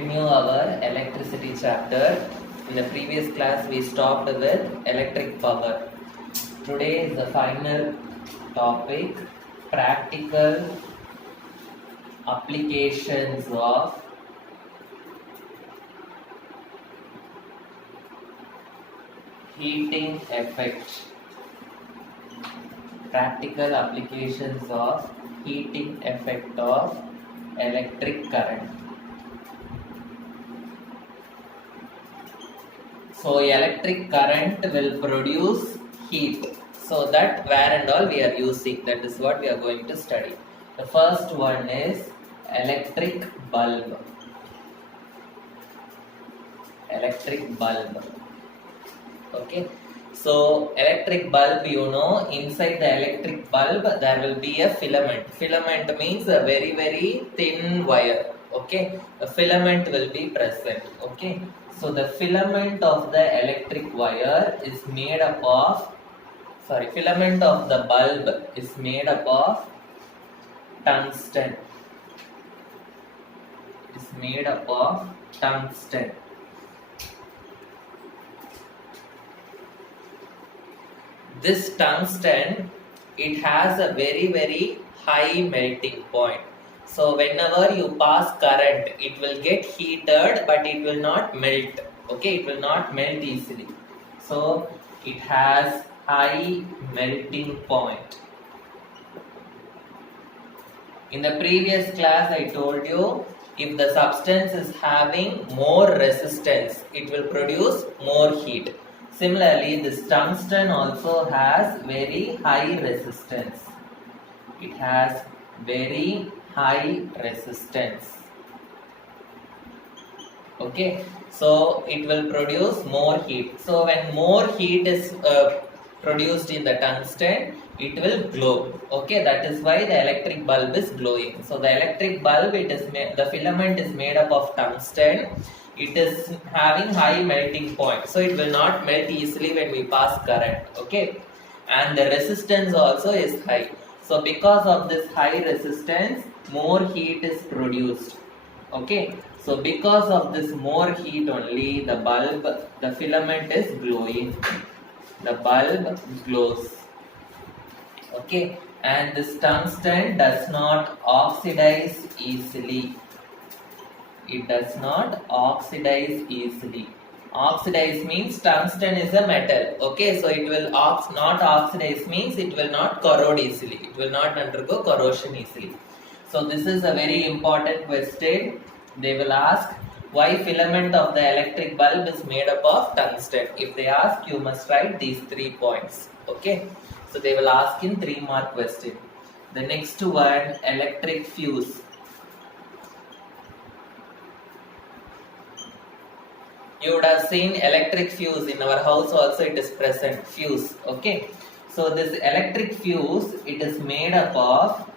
continue our electricity chapter. In the previous class, we stopped with electric power. Today is the final topic, practical applications of heating effect. Practical applications of heating effect of electric current. So electric current will produce heat. So that where and all we are using, that is what we are going to study. The first one is electric bulb. Electric bulb. Okay. So electric bulb, you know, inside the electric bulb there will be a filament. Filament means a very very thin wire. Okay. A filament will be present. Okay. So the filament of the electric wire is made up of, filament of the bulb is made up of tungsten. Is made up of tungsten. This tungsten, it has a very very high melting point. So whenever you pass current, it will get heated, but it will not melt. Okay, it will not melt easily. So it has high melting point. In the previous class, I told you, if the substance is having more resistance, it will produce more heat. Similarly, this tungsten also has very high resistance. It has very high resistance. Okay, so it will produce more heat. So when more heat is produced in the tungsten, it will glow. Okay, that is why the electric bulb is glowing. So the electric bulb, the filament is made up of tungsten. It is having high melting point, so it will not melt easily when we pass current. Okay, and the resistance also is high. So because of this high resistance, more heat is produced. Okay, so because of this more heat only, the bulb, the filament is glowing. The bulb glows. Okay, and this tungsten does not oxidize easily. It does not oxidize easily. Oxidize means tungsten is a metal. Okay, so it will not oxidize means it will not corrode easily. It will not undergo corrosion easily. So this is a very important question. They will ask why filament of the electric bulb is made up of tungsten. If they ask, you must write these 3 points. Okay, so they will ask in 3-mark question. The next one, electric fuse. You would have seen electric fuse in our house also, it is present, fuse. Okay, so this electric fuse, it is made up of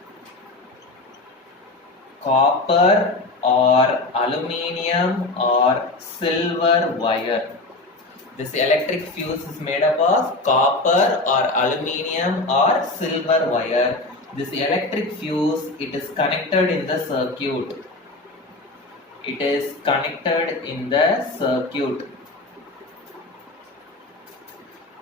copper or aluminium or silver wire. This electric fuse is made up of copper or aluminium or silver wire. This electric fuse, it is connected in the circuit. It is connected in the circuit.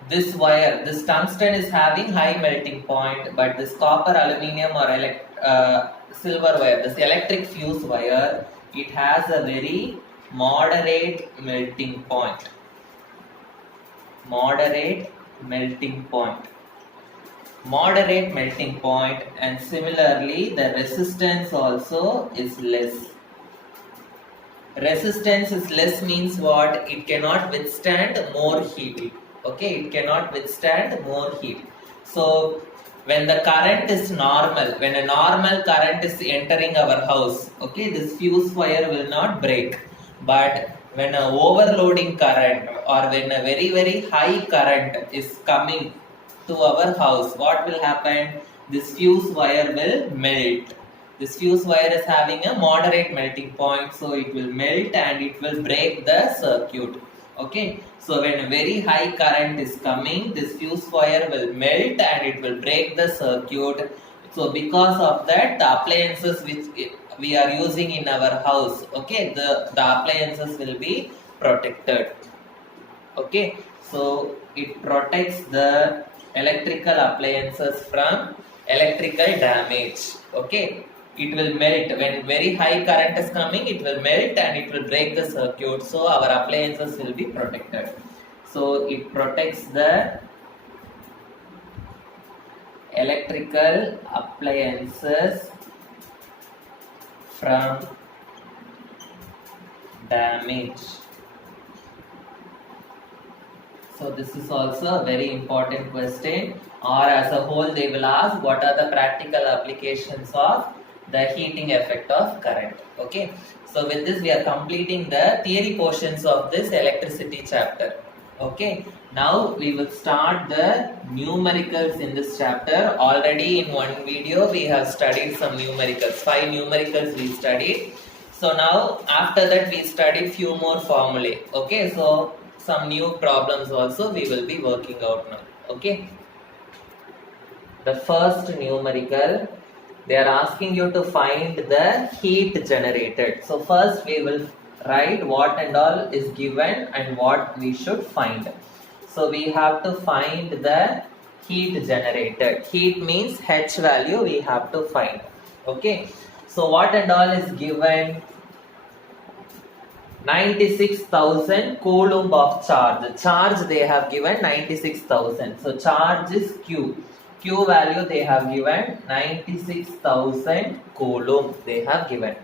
This wire, this tungsten is having high melting point, but this copper, aluminium or silver wire, this electric fuse wire, it has a very moderate melting point. Moderate melting point. Moderate melting point, and similarly the resistance also is less. Resistance is less means what? It cannot withstand more heat. Okay, it cannot withstand more heat. So when the current is normal, when a normal current is entering our house, okay, this fuse wire will not break. But when an overloading current or when a very very high current is coming to our house, what will happen? This fuse wire will melt. This fuse wire is having a moderate melting point, so it will melt and it will break the circuit. Okay, so when a very high current is coming, this fuse wire will melt and it will break the circuit. So because of that, the appliances which we are using in our house, okay, the appliances will be protected. Okay, so it protects the electrical appliances from electrical damage. Okay, it will melt when very high current is coming, it will melt and it will break the circuit, so our appliances will be protected. So it protects the electrical appliances from damage. So this is also a very important question, or as a whole they will ask what are the practical applications of the heating effect of current. Okay, so with this we are completing the theory portions of this electricity chapter. Okay, now we will start the numericals in this chapter. Already in one video we have studied some numericals, 5 numericals we studied. So now after that we studied few more formulae. Okay, so some new problems also we will be working out now. Okay, the first numerical, they are asking you to find the heat generated. So first we will write what and all is given and what we should find. So we have to find the heat generated. Heat means H value we have to find. Okay, so what and all is given? 96,000 coulomb of charge. Charge they have given 96,000. So charge is Q. Q value they have given 96,000 coulomb they have given.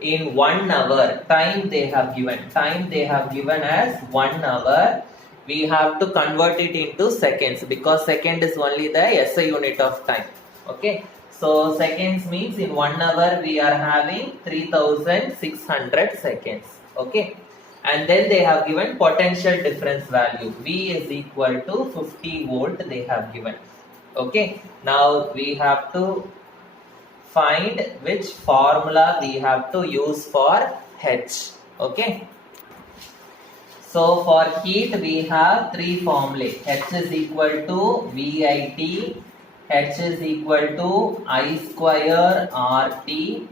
In 1 hour, time they have given. Time they have given as 1 hour. We have to convert it into seconds because second is only the SI unit of time. Okay. So seconds means in 1 hour we are having 3600 seconds. Okay, and then they have given potential difference value. V is equal to 50 volt they have given. Okay, now we have to find which formula we have to use for H. Okay, so for heat we have 3 formulae. H is equal to VIT, H is equal to I square RT,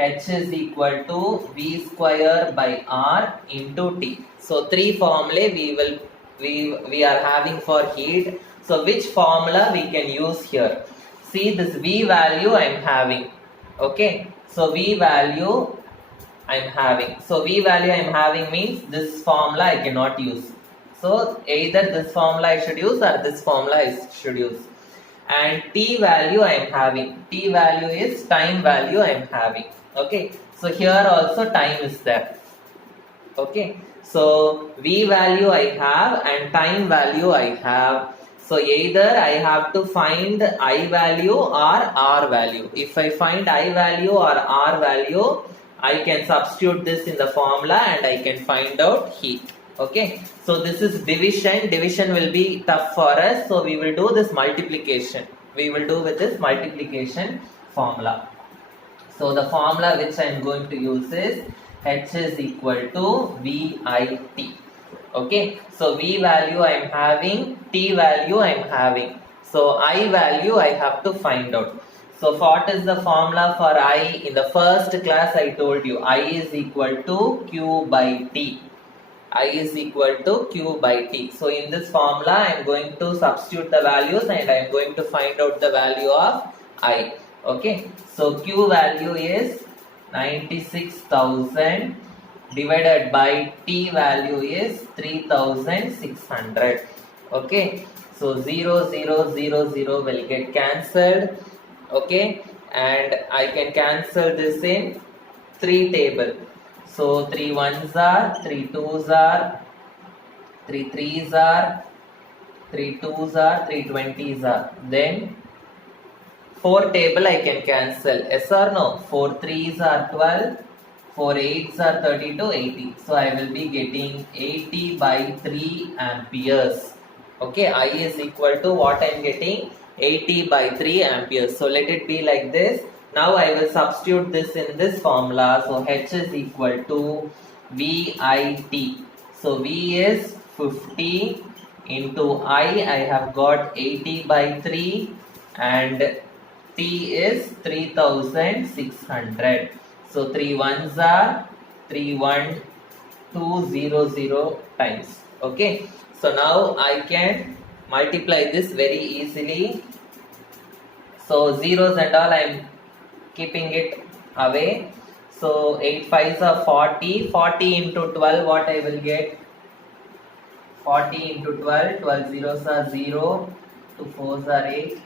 H is equal to V square by R into T. So 3 formulae we are having for heat. So which formula we can use here? See, this V value I am having. Okay, so V value I am having. So V value I am having means this formula I cannot use. So either this formula I should use or this formula I should use. And T value I am having. T value is time value I am having. Okay, so here also time is there. Okay, so V value I have and time value I have. So either I have to find I value or R value. If I find I value or R value, I can substitute this in the formula and I can find out heat. Okay, so this is division. Division will be tough for us. So we will do this multiplication. We will do with this multiplication formula. So the formula which I am going to use is H is equal to VIT. Okay, so V value I am having, T value I am having. So I value I have to find out. So what is the formula for I? In the first class I told you I is equal to Q by T. I is equal to Q by T. So in this formula I am going to substitute the values and I am going to find out the value of I. Okay, so Q value is 96,000 divided by T value is 3600. Okay, so 0 0 0 0 will get cancelled. Okay, and I can cancel this in 3 table. So 3 1s are, 3 2s are, 3 3s are, 3 2s are, 3 20s are. Then 4 table I can cancel. Yes or no? 4 3s are 12, 4 8s are 32, 80. So I will be getting 80 by 3 amperes. Okay, I is equal to what I am getting? 80 by 3 amperes. So let it be like this. Now I will substitute this in this formula. So H is equal to VIT. So V is 50 into I have got 80 by 3 and T is 3600. So 3 ones are 31200 times. Okay. So now I can multiply this very easily. So zeros and all I am keeping it away. So 8 fives are 40. 40 into 12, what I will get? 40 into 12. 12 zeros are 0. 2 fours are 8.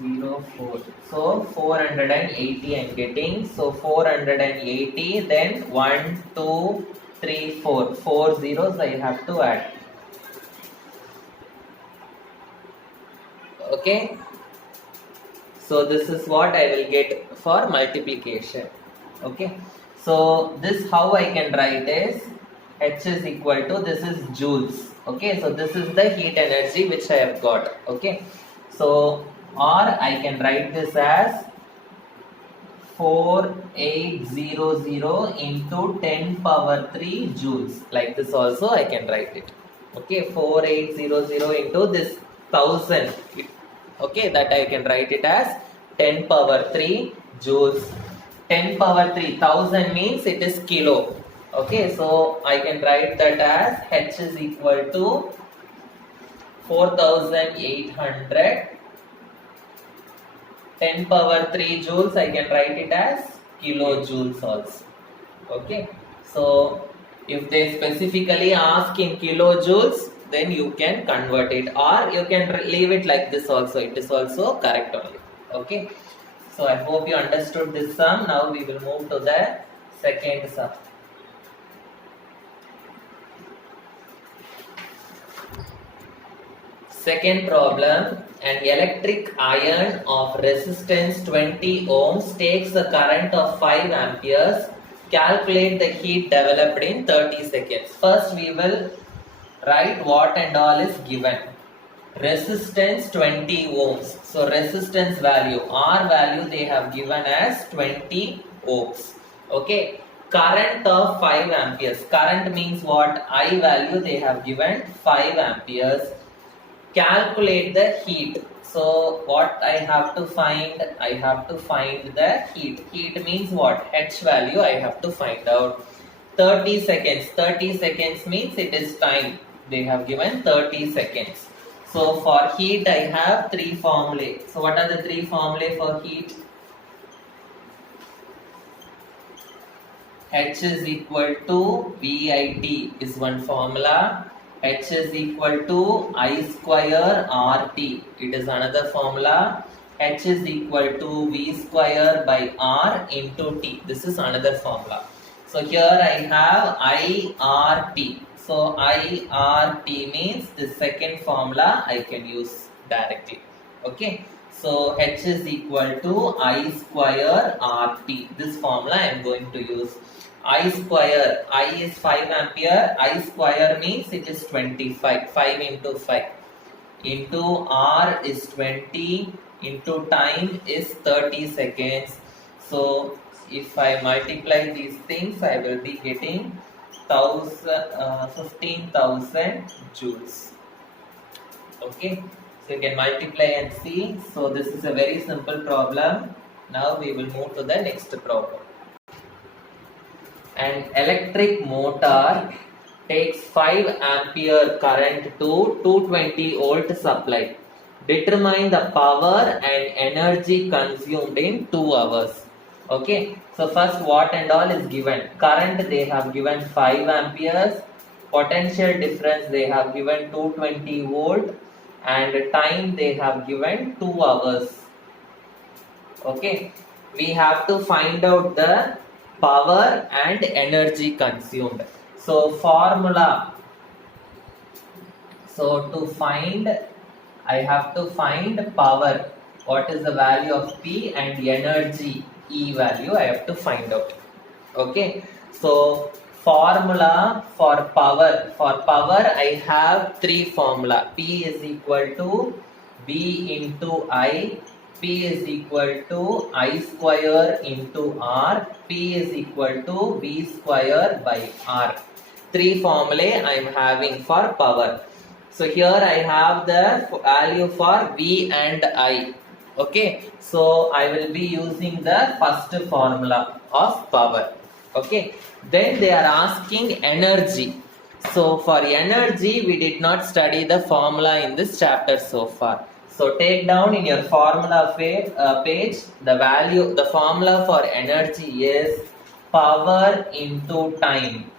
0 4. So 480 I am getting. So 480. Then 1 2 3 4. 4 zeros I have to add. Okay. So this is what I will get for multiplication. Okay. So this how I can write is H is equal to, this is joules. Okay. So this is the heat energy which I have got. Okay. So or I can write this as 4800 into 10 power 3 joules. Like this also I can write it. Okay. 4800 into this 1000. Okay, that I can write it as 10 power 3 joules. 10 power 3, 1000 means it is kilo. Okay, so I can write that as H is equal to 4800. 10 power 3 joules, I can write it as kilojoules also. Okay, so if they specifically ask in kilojoules, then you can convert it, or you can leave it like this also. It is also correct only. Okay. So I hope you understood this sum. Now we will move to the second sum. Second problem, an electric iron of resistance 20 ohms takes a current of 5 amperes. Calculate the heat developed in 30 seconds. First we will write what and all is given. Resistance 20 ohms. So resistance value, R value they have given as 20 ohms. Okay. Current of 5 amperes. Current means what? I value they have given 5 amperes. Calculate the heat. So what I have to find? I have to find the heat. Heat means what? H value I have to find out. 30 seconds. 30 seconds means it is time. They have given 30 seconds. So for heat I have 3 formulae. So what are the 3 formulae for heat? H is equal to VIT is one formula. H is equal to I square RT. It is another formula. H is equal to V square by R into T. This is another formula. So here I have IRT. So IRT means the second formula I can use directly. Okay. So H is equal to I square RT. This formula I am going to use. I square, I is 5 ampere, I square means it is 25, 5 into 5, into R is 20, into time is 30 seconds. So if I multiply these things, I will be getting 15,000 joules. Okay, so you can multiply and see. So this is a very simple problem. Now we will move to the next problem. An electric motor takes 5 ampere current to 220 volt supply. Determine the power and energy consumed in 2 hours. Okay, so first what and all is given. Current they have given 5 amperes. Potential difference they have given 220 volt. And time they have given 2 hours. Okay, we have to find out the power and energy consumed. So formula. So to find, I have to find power. What is the value of P, and energy E value I have to find out. Okay. So formula for power. For power I have 3 formula. P is equal to V into I. P is equal to I square into R. P is equal to V square by R. 3 formulae I am having for power. So here I have the value for V and I. Okay, so I will be using the first formula of power. Okay, then they are asking energy. So for energy, we did not study the formula in this chapter so far. So take down in your formula page the value, the formula for energy is power into time.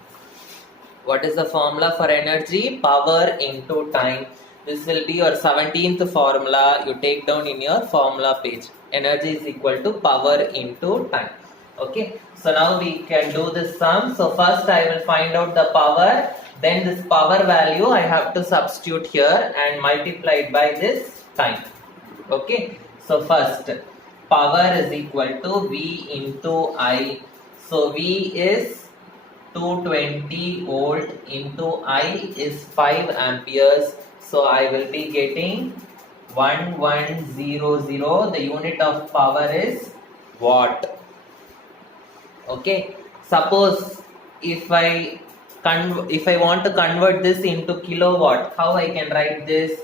What is the formula for energy? Power into time. This will be your 17th formula. You take down in your formula page. Energy is equal to power into time. Okay. So now we can do this sum. So first I will find out the power. Then this power value I have to substitute here and multiply it by this time. Okay. So first power is equal to V into I. So V is 220 volt into I is 5 amperes. So I will be getting 1100. The unit of power is watt. Okay. Suppose if I want to convert this into kilowatt, how I can write this?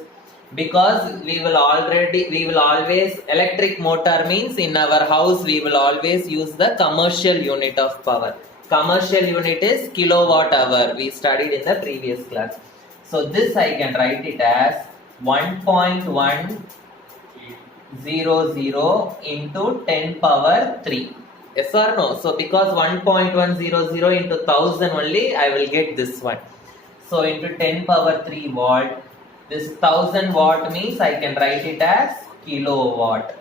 Because we will always, electric motor means in our house we will always use the commercial unit of power. Commercial unit is kilowatt hour. We studied in the previous class. So this I can write it as 1.100 into 10 power 3. Yes or no? So because 1.100 into 1000 only, I will get this one. So into 10 power 3 watt. This 1000 watt means I can write it as kilowatt.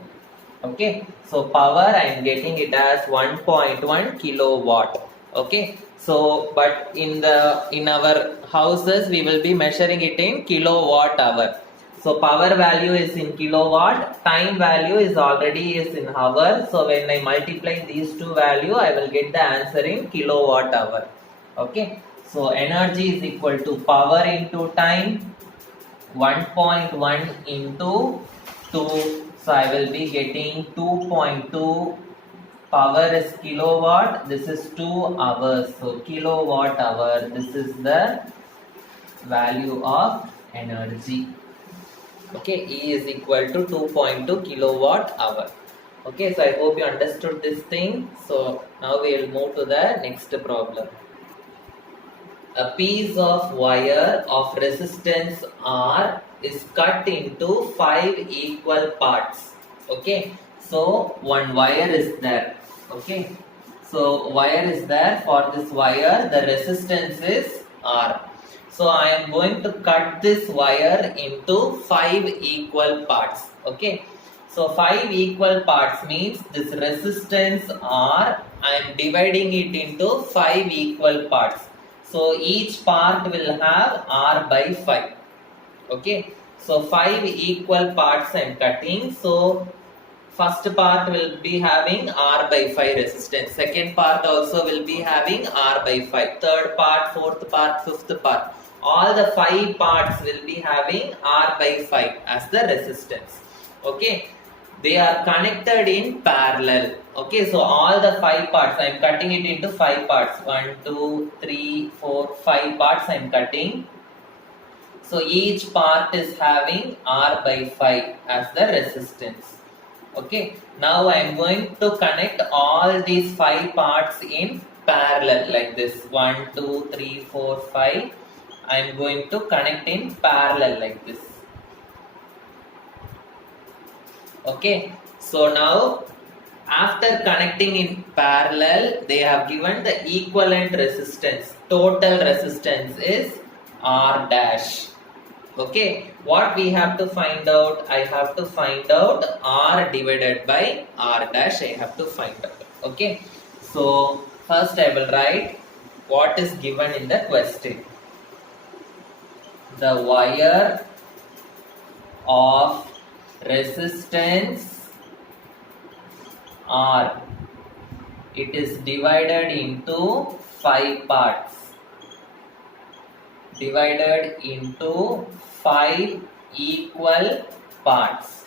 Okay. So power I am getting it as 1.1 kilowatt. Okay. So but in our houses we will be measuring it in kilowatt hour. So power value is in kilowatt, time value is already in hour. So when I multiply these two value, I will get the answer in kilowatt hour. Okay. So energy is equal to power into time, 1.1 into 2. So I will be getting 2.2. Power is kilowatt. This is 2 hours. So kilowatt hour. This is the value of energy. Okay, E is equal to 2.2 kilowatt hour. Okay, so I hope you understood this thing. So now we will move to the next problem. A piece of wire of resistance R is cut into 5 equal parts. Okay, so one wire is there. Okay, so wire is there. For this wire, the resistance is R. So I am going to cut this wire into 5 equal parts. Okay. So 5 equal parts means this resistance R, I am dividing it into 5 equal parts. So each part will have R by 5. Okay. So 5 equal parts I am cutting. So first part will be having R by 5 resistance. Second part also will be having R by 5. Third part, fourth part, fifth part. All the 5 parts will be having R by 5 as the resistance. Okay. They are connected in parallel. Okay. So all the 5 parts, I am cutting it into 5 parts. 1, 2, 3, 4, 5 parts I am cutting. So each part is having R by 5 as the resistance. Okay. Now I am going to connect all these 5 parts in parallel like this. 1, 2, 3, 4, 5. I am going to connect in parallel like this. Okay. So now after connecting in parallel, they have given the equivalent resistance. Total resistance is R dash. Okay. What we have to find out? I have to find out R divided by R dash. I have to find out. Okay. So first I will write what is given in the question. The wire of resistance R, it is divided into 5 parts. Divided into 5 equal parts.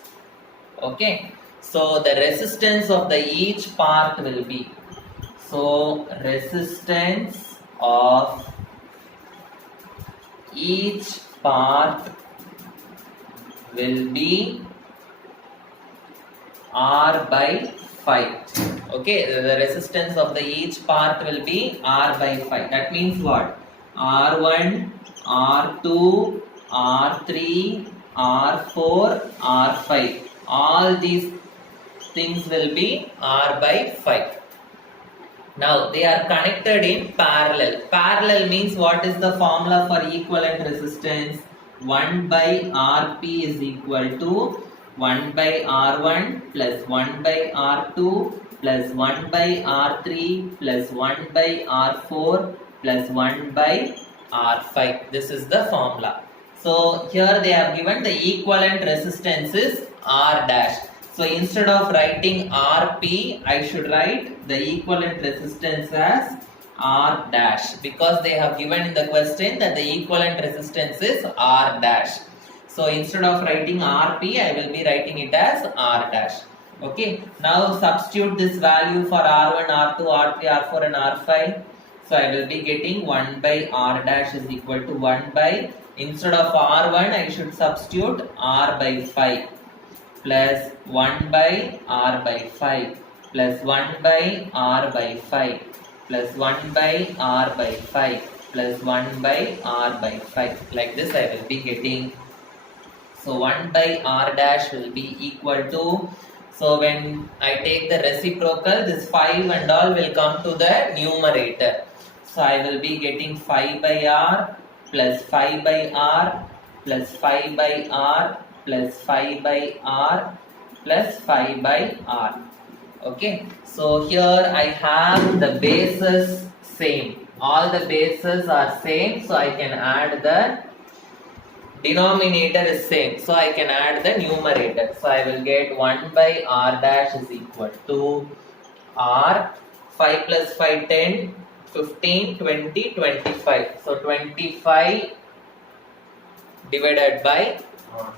Okay. So the resistance of the each part will be. So resistance of each part will be R by 5. Okay, the resistance of the each part will be R by 5. That means what? R1, R2, R3, R4, R5. All these things will be R by 5. Now they are connected in parallel. Parallel means what is the formula for equivalent resistance? 1 by Rp is equal to 1 by R1 plus 1 by R2 plus 1 by R3 plus 1 by R4 plus 1 by R5. This is the formula. So here they have given the equivalent resistance is R dash. So instead of writing Rp, I should write the equivalent resistance as R dash, because they have given in the question that the equivalent resistance is R dash. So instead of writing Rp, I will be writing it as R dash. Okay. Now substitute this value for R1, R2, R3, R4 and R5. So I will be getting 1 by R dash is equal to 1 by, instead of R1, I should substitute R by 5. Plus 1 by R by 5 plus 1 by R by 5 plus 1 by R by 5 plus 1 by R by 5. Like this I will be getting. So 1 by R dash will be equal to, so when I take the reciprocal, this 5 and all will come to the numerator. So I will be getting 5 by R plus 5 by R plus 5 by R plus 5 by R plus 5 by R. Okay, so here I have the bases same. All the bases are same, so I can add the denominator is same. So I can add the numerator. So I will get 1 by R dash is equal to R, 5 plus 5, 10, 15, 20, 25. So 25 divided by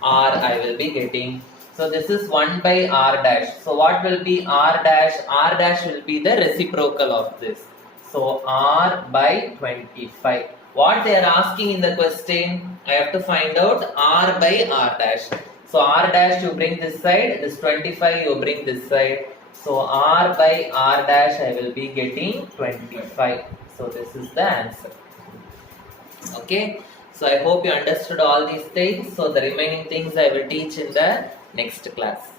R I will be getting. So this is 1 by R dash. So what will be R dash? R dash will be the reciprocal of this. So R by 25. What they are asking in the question, I have to find out R by R dash. So R dash you bring this side, this 25 you bring this side. So R by R dash I will be getting 25. So this is the answer. Okay. So I hope you understood all these things. So the remaining things I will teach in the next class.